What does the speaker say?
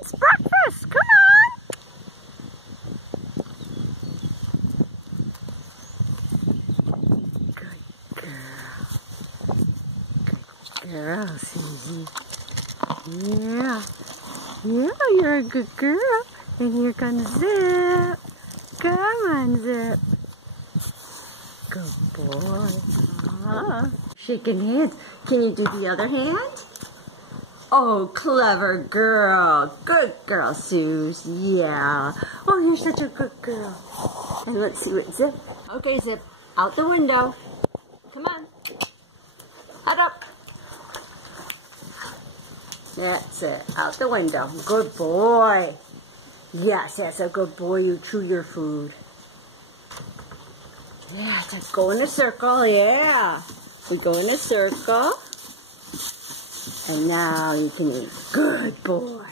It's breakfast. Come on. Good girl. Good girl, Susie. Yeah. Yeah, you're a good girl. And here comes Zip. Come on, Zip. Good boy. Shaking hands. Can you do the other hand? Oh, clever girl. Good girl, Suze. Yeah. Oh, you're such a good girl. And let's see what Zip. Okay, Zip. Out the window. Come on. Head up. That's it. Out the window. Good boy. Yes, that's a good boy. You chew your food. Yeah, just go in a circle. Yeah. We go in a circle. And now you can eat. Good boy.